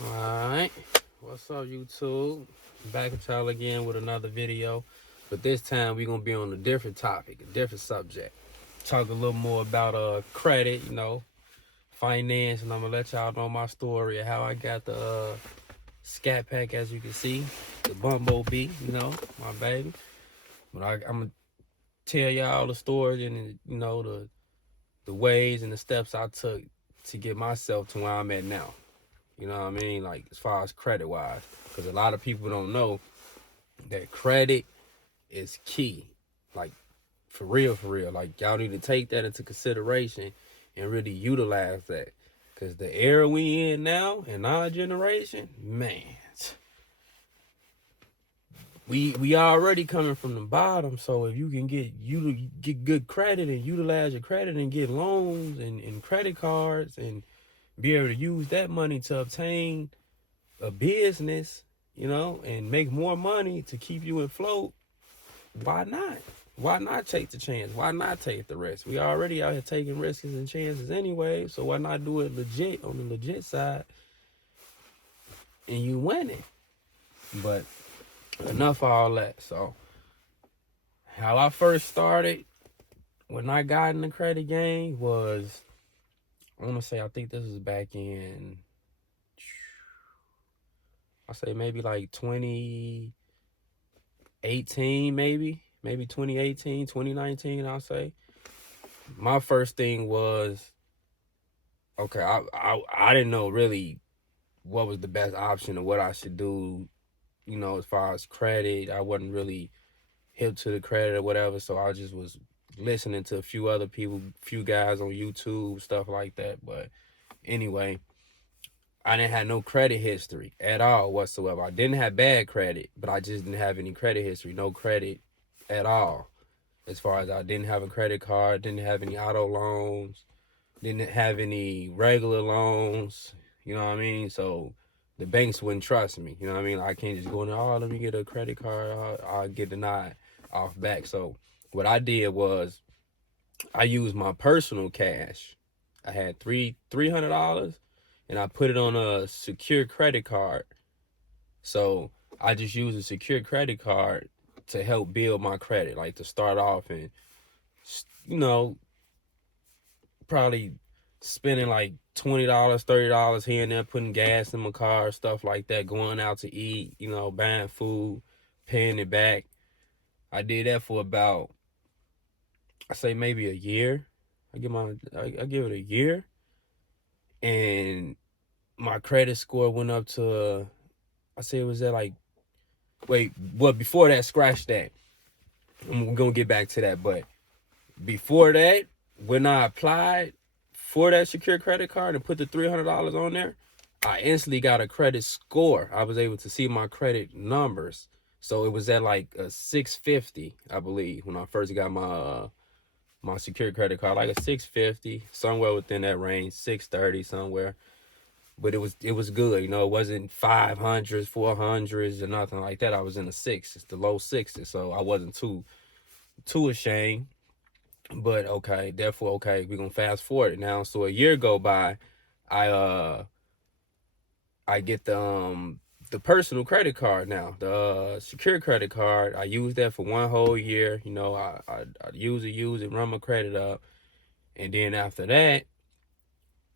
Alright, what's up YouTube? Back at y'all again with another video. But this time we gonna be on a different topic, a different subject. Talk a little more about credit, finance, and I'm gonna let y'all know my story of how I got the Scat Pack, as you can see, the Bumblebee, my baby. But I'm gonna tell y'all the story and the ways and the steps I took to get myself to where I'm at now. You know what I mean? Like, as far as credit wise, because a lot of people don't know that credit is key. Like, for real, for real. Like, y'all need to take that into consideration and really utilize that. Because the era we in now, in our generation, man, we already coming from the bottom. So if you can get good credit and utilize your credit and get loans and credit cards and be able to use that money to obtain a business, and make more money to keep you afloat, why not? Why not take the chance? Why not take the risk? We already out here taking risks and chances anyway, so why not do it legit on the legit side and you winning? But enough of all that. So how I first started when I got in the credit game was, I want to say, I think this was back in, I say maybe like 2018, maybe 2018, 2019, I'll say. My first thing was, okay, I didn't know really what was the best option or what I should do, as far as credit. I wasn't really hip to the credit or whatever, so I just was listening to a few other people, few guys on YouTube, stuff like that. But anyway, I didn't have no credit history at all whatsoever. I didn't have bad credit, but I just didn't have any credit history, no credit at all. As far as, I didn't have a credit card, didn't have any auto loans, didn't have any regular loans, you know what I mean? So the banks wouldn't trust me, you know what I mean? I can't just go in there, oh, let me get a credit card, I'll get denied off back. So what I did was I used my personal cash. I had $300 and I put it on a secure credit card. So I just used a secure credit card to help build my credit, like to start off and, you know, probably spending like $20, $30 here and there, putting gas in my car, stuff like that, going out to eat, buying food, paying it back. I did that for about, I say maybe a year. I give it a year, and my credit score went up to, I say it was at like, wait, well, before that, scratch that. I'm gonna get back to that, but before that, when I applied for that secure credit card and put the $300 on there, I instantly got a credit score. I was able to see my credit numbers. So it was at like a 650, I believe, when I first got my secure credit card, like a 650, somewhere within that range, 630 somewhere. But it was good, it wasn't 500s, 400s, or nothing like that. I was in the sixes, the low sixes, so I wasn't too ashamed. But okay, therefore, okay, we're gonna fast forward it now. So a year go by, I I get the personal credit card now, the secure credit card. I use that for one whole year. I use it, run my credit up, and then after that,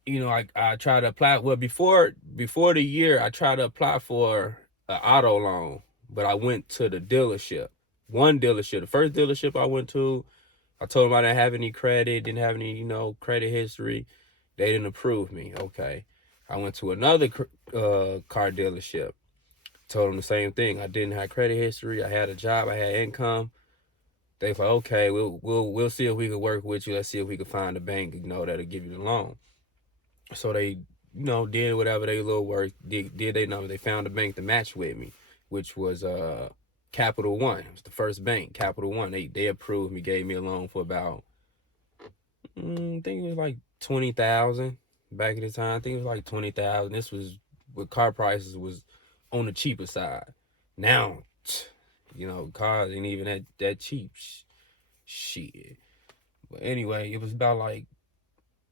I try to apply. Well, before the year, I tried to apply for an auto loan, but I went to the dealership. One dealership, the first dealership I went to, I told them I didn't have any credit, didn't have any, credit history. They didn't approve me. Okay. I went to another car dealership. Told them the same thing. I didn't have credit history. I had a job. I had income. They were like, okay, we'll see if we can work with you. Let's see if we can find a bank, that'll give you the loan. So they, did whatever they little work, did they know. They found a bank to match with me, which was Capital One. It was the first bank, Capital One. They approved me, gave me a loan for about, I think it was like 20,000 back at the time. I think it was like 20,000. This was with car prices was on the cheaper side. Now, cars ain't even that cheap. Shit. But anyway, it was about like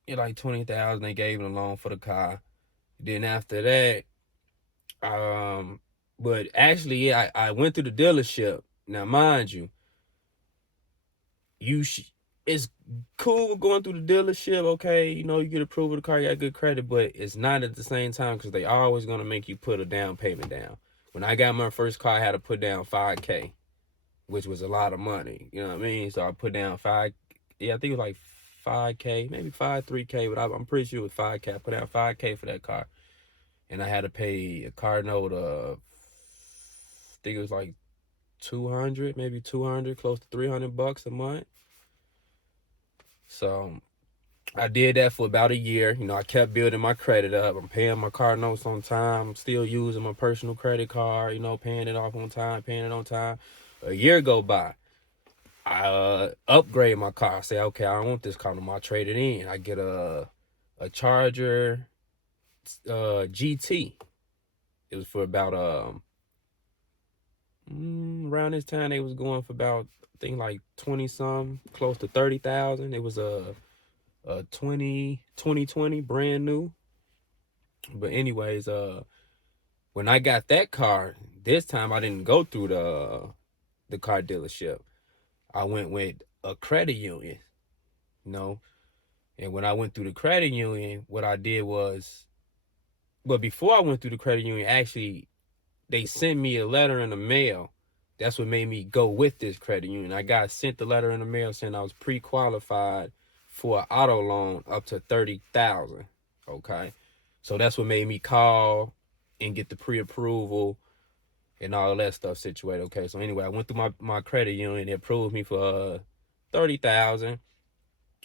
20,000. They gave me a loan for the car. Then after that, But actually, yeah, I went to the dealership. Now, mind you, you sh- it's cool going through the dealership. Okay, you get approval of the car, you got good credit, but it's not at the same time because they always gonna make you put a down payment down. When I got my first car, I had to put down $5K, which was a lot of money. You know what I mean? So I put down five. Yeah, I think it was like $5K, maybe 3K, but I'm pretty sure it was $5K. I put down $5K for that car, and I had to pay a car note of, I think it was like 200, maybe 200, close to $300 a month. So I did that for about a year. I kept building my credit up. I'm paying my car notes on time. I'm still using my personal credit card, paying it off on time, paying it on time. A year go by. I upgrade my car. I say, okay, I don't want this car no more. I trade it in. I get a Charger GT. It was for about around this time they was going for about, I think, like 20 some, close to 30,000. It was a 2020 brand new. But anyways, when I got that car, this time I didn't go through the car dealership. I went with a credit union, you know. And when I went through the credit union, what I did was, but before I went through the credit union, actually, they sent me a letter in the mail. That's what made me go with this credit union. I got sent the letter in the mail saying I was pre-qualified for an auto loan up to 30,000. Okay, so that's what made me call and get the pre-approval and all that stuff situated. Okay, so anyway, I went through my credit union. They approved me for 30,000.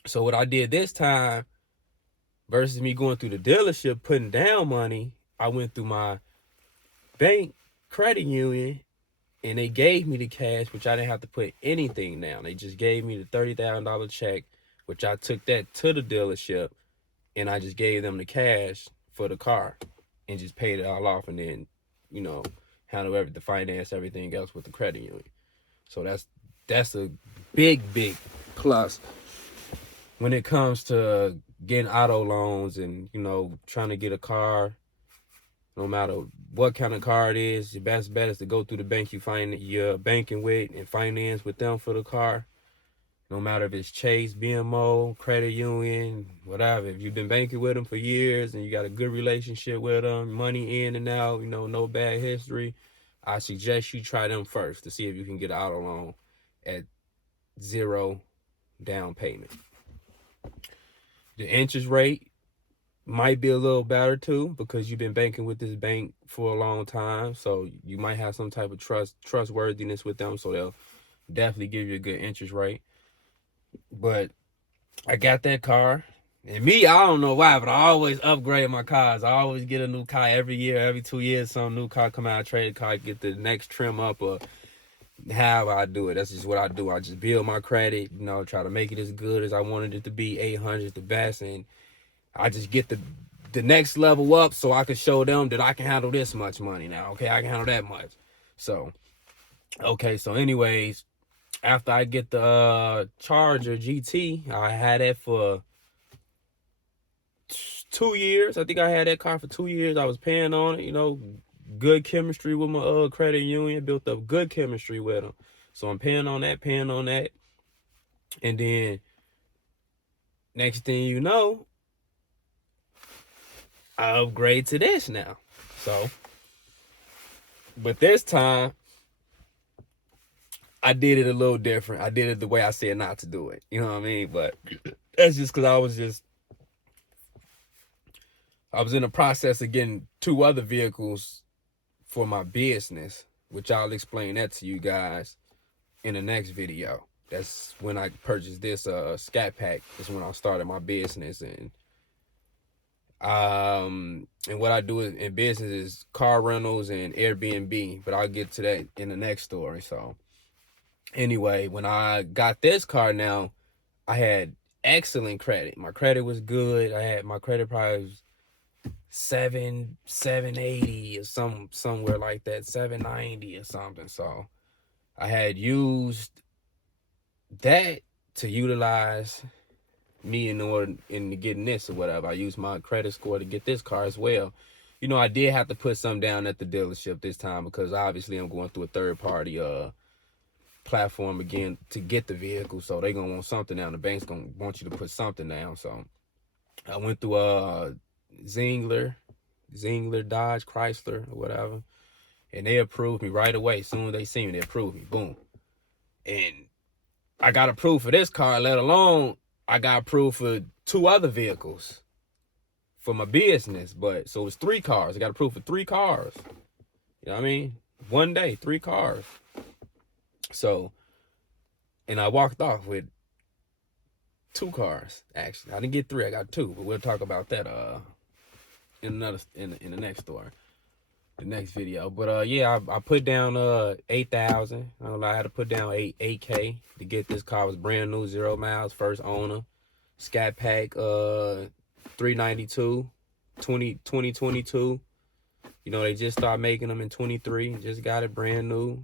So what I did this time, versus me going through the dealership putting down money, I went through my bank credit union and they gave me the cash, which I didn't have to put anything down. They just gave me the $30,000 check, which I took that to the dealership and I just gave them the cash for the car and just paid it all off, and then, handle the finance, everything else with the credit union. So that's a big plus when it comes to getting auto loans and, trying to get a car. No matter what kind of car it is, your best bet is to go through the bank you're banking with and finance with them for the car. No matter if it's Chase, BMO, Credit Union, whatever. If you've been banking with them for years and you got a good relationship with them, money in and out, no bad history, I suggest you try them first to see if you can get an auto loan at 0 down payment. The interest rate might be a little better too because you've been banking with this bank for a long time, so you might have some type of trustworthiness with them, so they'll definitely give you a good interest rate. But I got that car, and me, I don't know why, but I always upgrade my cars. I always get a new car every year, every 2 years. Some new car come out, I trade the car, get the next trim up, or however I do it. That's just what I do. I just build my credit, try to make it as good as I wanted it to be. 800 the best, and I just get the next level up so I can show them that I can handle this much money now. Okay, I can handle that much. So, okay, so anyways, after I get the Charger GT, I had that for 2 years. I think I had that car for 2 years. I was paying on it, good chemistry with my credit union, built up good chemistry with them. So I'm paying on that. And then next thing you know, I upgrade to this now. So, but this time, I did it a little different. I did it the way I said not to do it. You know what I mean? But that's just because I was in the process of getting 2 other vehicles for my business, which I'll explain that to you guys in the next video. That's when I purchased this Scat Pack. That's when I started my business, and what I do in business is car rentals and Airbnb. But I'll get to that in the next story. So anyway, when I got this car now, I had excellent credit. My credit was good. I had my credit probably was 780 or somewhere like that, 790 or something. So I had used that to utilize me in getting this or whatever. I used my credit score to get this car as well. I did have to put something down at the dealership this time because obviously I'm going through a third party platform again to get the vehicle, so they gonna want something down. The bank's gonna want you to put something down. So I went through Zingler, Dodge, Chrysler, or whatever, and they approved me right away. As soon as they see me, they approved me. Boom. And I got approved for this car, let alone I got approved for 2 other vehicles for my business. But so it's 3 cars. I got approved for 3 cars. You know what I mean? One day, 3 cars. So, and I walked off with 2 cars. Actually, I didn't get 3. I got 2. But we'll talk about that in the next story, the next video. But yeah, I put down 8,000. I don't know, I had to put down 8K to get this car. It was brand new, 0 miles, first owner, Scat Pack 392, 2022. They just started making them in 23. Just got it brand new.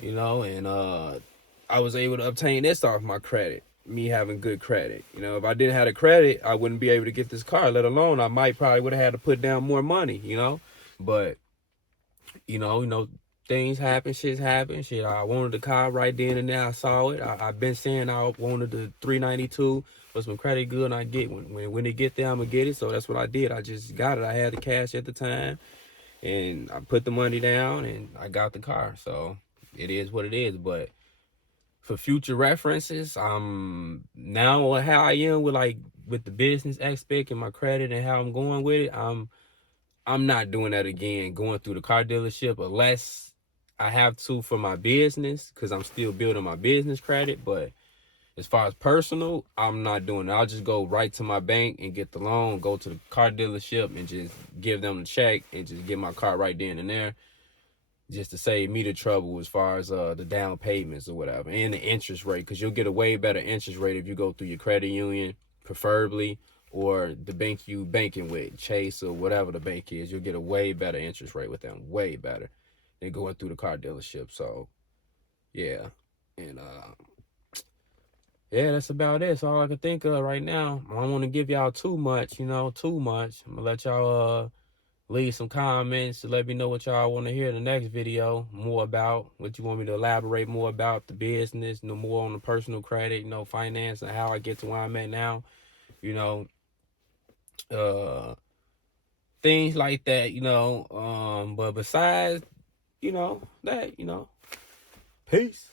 And I was able to obtain this off my credit, me having good credit. If I didn't have the credit, I wouldn't be able to get this car, let alone I probably would have had to put down more money, But, things happen, shit happen. Shit, I wanted the car right then and there. I saw it. I've been saying I wanted the 392 with some credit good, and I get when it get there, I'm going to get it. So that's what I did. I just got it. I had the cash at the time, and I put the money down, and I got the car. So it is what it is. But for future references, now how I am with the business aspect and my credit and how I'm going with it, I'm not doing that again, going through the car dealership, unless I have to for my business, because I'm still building my business credit. But as far as personal, I'm not doing it. I'll just go right to my bank and get the loan, go to the car dealership and just give them the check and just get my car right then and there, just to save me the trouble as far as the down payments or whatever, and the interest rate, because you'll get a way better interest rate if you go through your credit union, preferably, or the bank you banking with, Chase or whatever the bank is. You'll get a way better interest rate with them, way better than going through the car dealership. So yeah, and yeah, that's about it. That's all I can think of right now. I don't want to give y'all too much, too much. I'm gonna let y'all leave some comments to let me know what y'all want to hear in the next video, more about what you want me to elaborate more about the business, more on the personal credit, finance, and how I get to where I'm at now, things like that, but besides, that, peace.